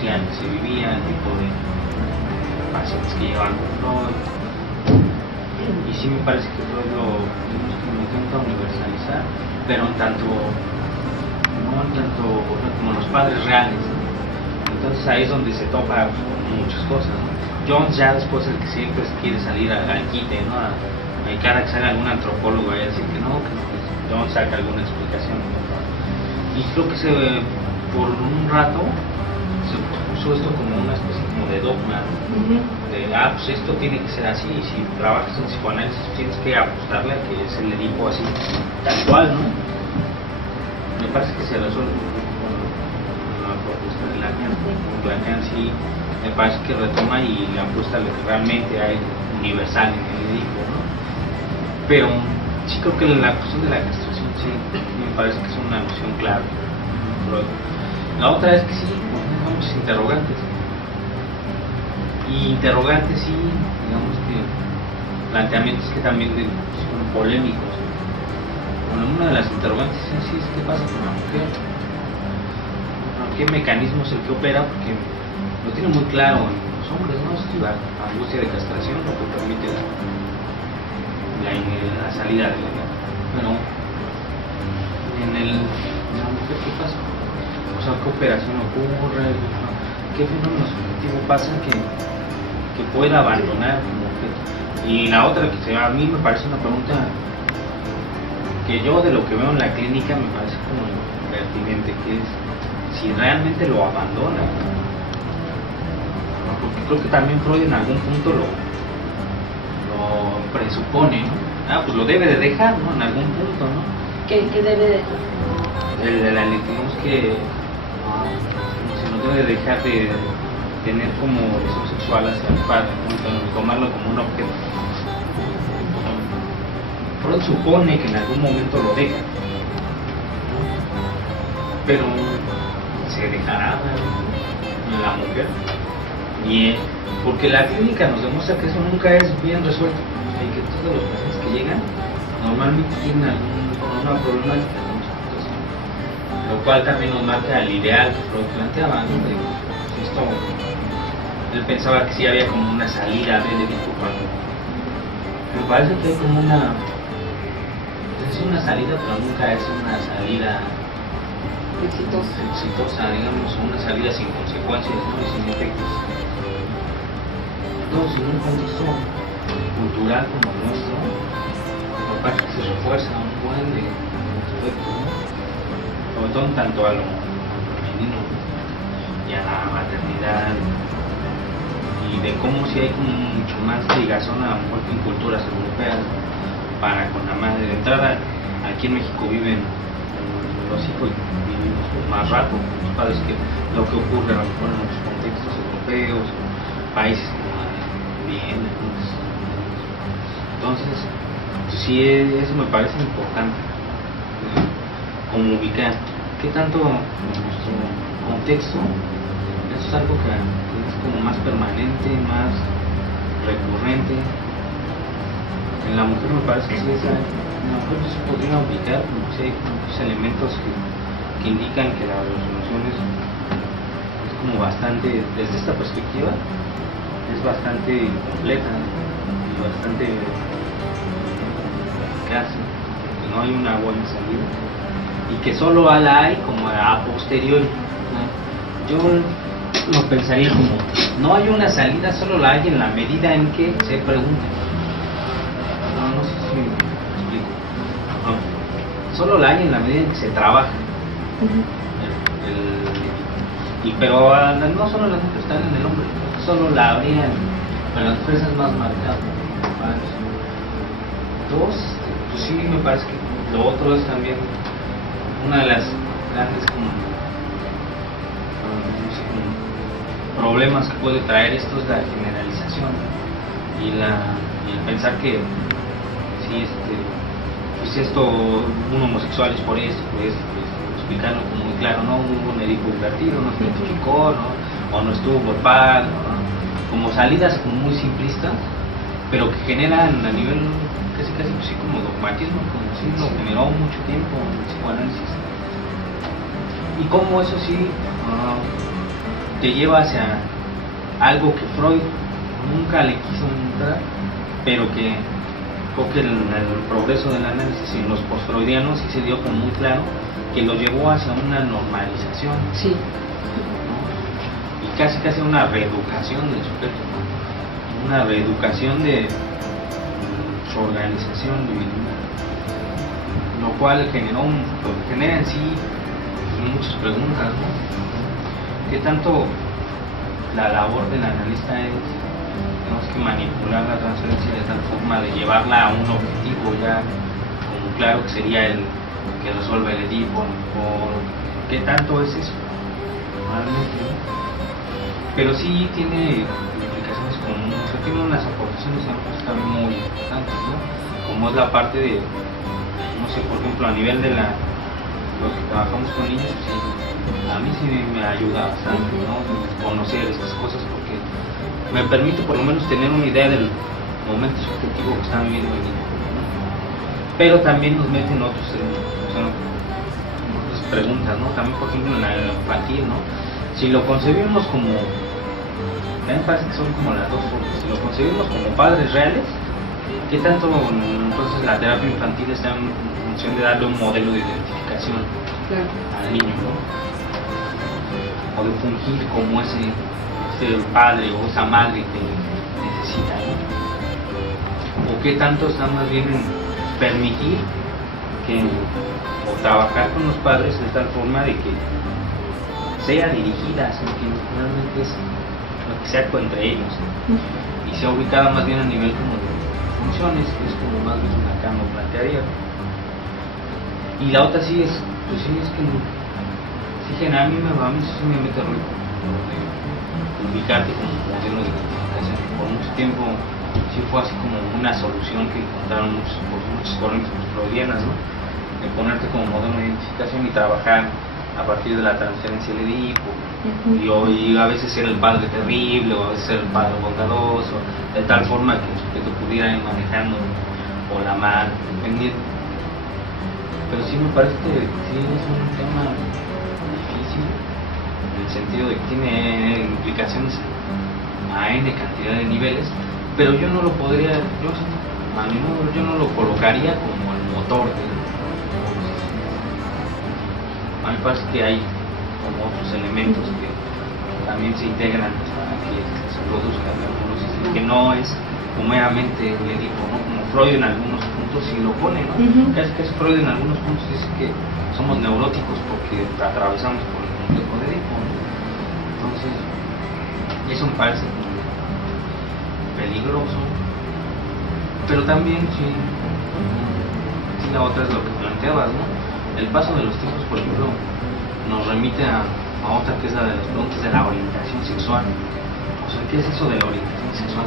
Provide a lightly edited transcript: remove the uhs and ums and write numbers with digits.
social que se vivía, el tipo de pacientes que llegaban con Freud. Y sí me parece que Freud lo intenta universalizar, pero no tanto como los padres reales, ¿no? Entonces ahí es donde se topa con muchas cosas, ¿no? Jones ya después el que siempre quiere salir al quite, ¿no? Hay cara que sale algún antropólogo ahí a decir que no, pues Jones saca alguna explicación, ¿no? Y creo que por un rato se puso esto como una especie como de dogma, ¿no? De pues esto tiene que ser así, y si trabajas en psicoanálisis tienes que apostarle a que es el Edipo así, tal cual, ¿no? Me parece que se resuelve con la propuesta de Lacan. Lacan sí me parece que retoma y le apuesta a lo que realmente hay universal en el Edipo, ¿no? Pero sí creo que la cuestión de la castración sí me parece que es una noción clave. La otra es que sí, tenemos interrogantes. Y interrogantes sí, digamos que planteamientos que también son polémicos. Bueno, una de las interrogantes es qué pasa con la mujer, qué mecanismo es el que opera, porque lo tiene muy claro en los hombres, ¿no? Es la angustia de castración lo que permite la salida de la guerra. Pero en la mujer, ¿qué pasa? O sea, ¿qué operación ocurre? ¿Qué fenómeno subjetivo pasa que pueda abandonar como objeto? Y la otra que a mí me parece una pregunta que yo de lo que veo en la clínica me parece como pertinente, que es si realmente lo abandona, ¿no? Porque creo que también Freud en algún punto lo presupone, ¿no? Pues lo debe de dejar, ¿no? En algún punto, ¿no? ¿Qué debe dejar? Digamos que se no debe dejar de tener como deseo sexual hacia el padre, ¿no? Tomarlo como un objeto. Freud supone que en algún momento lo deja, ¿no? Pero se dejará en la mujer, y porque la clínica nos demuestra que eso nunca es bien resuelto, y que todos los pacientes que llegan normalmente tienen alguna problemática, ¿no? Entonces, lo cual también nos marca el ideal que Freud planteaba, ¿no? De, esto, él pensaba que sí había como una salida del Edipo, cuando me parece que hay como es una salida, pero nunca es una salida exitosa, digamos, una salida sin consecuencias, ¿no? Y sin efectos. No, sin un contexto cultural como el nuestro, por parte que se refuerza un buen de aspectos, ¿no? Sobre todo tanto a lo femenino y a la maternidad, y de cómo si hay como mucho más ligazón a lo mejor que en culturas europeas para con la madre. De entrada, aquí en México viven los hijos, vivimos más rato con los padres que lo que ocurre a lo mejor en otros contextos europeos, países como Viena. Entonces, sí, eso me parece importante, ¿no? Como ubicar qué tanto nuestro contexto, eso es algo que es como más permanente, más recurrente. En la mujer me parece que sí, en la mujer se podría ubicar, porque sí hay muchos elementos que indican que la resolución es como bastante, desde esta perspectiva, es bastante completa y bastante eficaz, que no hay una buena salida y que solo la hay como a posteriori, ¿no? Yo lo pensaría como, no hay una salida, solo la hay en la medida en que se pregunta. No sé si me explico. No, solo la hay en la medida en que se trabaja. Pero no solo las mujeres, están en el hombre, solo la habrían, pero las mujeres es más marcado. Dos, pues sí me parece que lo otro es también una de las grandes como problemas que puede traer esto, es la generalización y el pensar que si pues esto, un homosexual es por esto, pues explicarlo como muy claro, no hubo un Edipo invertido, no se identificó, ¿no? O no estuvo por paz, ¿no? Como salidas como muy simplistas, pero que generan a nivel casi pues sí como dogmatismo, como sí lo generó mucho tiempo en el psicoanálisis. Y como eso sí te lleva hacia algo que Freud nunca le quiso entrar, pero que creo que en el progreso del análisis y en los postfreudianos sí se dio como muy claro, que lo llevó hacia una normalización, Sí. ¿no? Y casi una reeducación del sujeto, ¿no? Una reeducación de su organización divinidad, lo cual genera en sí muchas preguntas, ¿no? ¿Qué tanto la labor del analista es, tenemos que manipular la transferencia de tal forma de llevarla a un objetivo ya como claro que sería el que resuelve el Edipo, o qué tanto es eso realmente, ¿no? Pero sí tiene implicaciones comunes, o sea, tiene unas aportaciones también muy importantes, ¿no? Como es la parte de, no sé, por ejemplo, a nivel de lo que trabajamos con niños, pues, sí, a mí sí me ayuda bastante, ¿no? Conocer estas cosas, porque me permite por lo menos tener una idea del momento subjetivo que están viviendo el niño, ¿no? Pero también nos meten otras preguntas, ¿no? También, por ejemplo, en la infantil, ¿no? Si lo concebimos como, a mí me parece que son como las dos formas, si lo concebimos como padres reales, ¿qué tanto entonces la terapia infantil está en función de darle un modelo de identificación al niño, ¿no? O de fungir como ese padre o esa madre que necesita, ¿no? O qué tanto está más bien en permitir que, o trabajar con los padres de tal forma de que sea dirigida, que realmente es lo que sea entre ellos, ¿no? Y sea ubicada más bien a nivel como de funciones, que es como más bien acá no plantearía. Y la otra sí es, pues sí, es que a mí sí me mete ruido ubicarte como modelo de identificación. Por mucho tiempo sí fue así como una solución que encontraron muchas corrientes freudianas, ¿no? De ponerte como modelo de identificación y trabajar a partir de la transferencia del Edipo, y a veces ser el padre terrible o a veces ser el padre bondadoso, de tal forma que tú pudieras ir manejando, o la madre, dependiendo. Pero sí me parece que sí es un tema difícil, en el sentido de que tiene implicaciones a N cantidad de niveles, pero yo no lo podría, yo no lo colocaría como el motor de. A mí me parece que hay como otros elementos que también se integran para que se produzca la neurosis, que no es meramente el Edipo, ¿no? Como Freud en algunos puntos sí lo pone, ¿no? Casi Freud en algunos puntos dice que somos neuróticos porque atravesamos por el complejo de Edipo, ¿no? Entonces, eso me parece peligroso, pero también sí, la otra es lo que planteabas, ¿no? El paso de los tiempos, por ejemplo, nos remite a otra que es la de las preguntas de la orientación sexual. O sea, ¿qué es eso de la orientación sexual?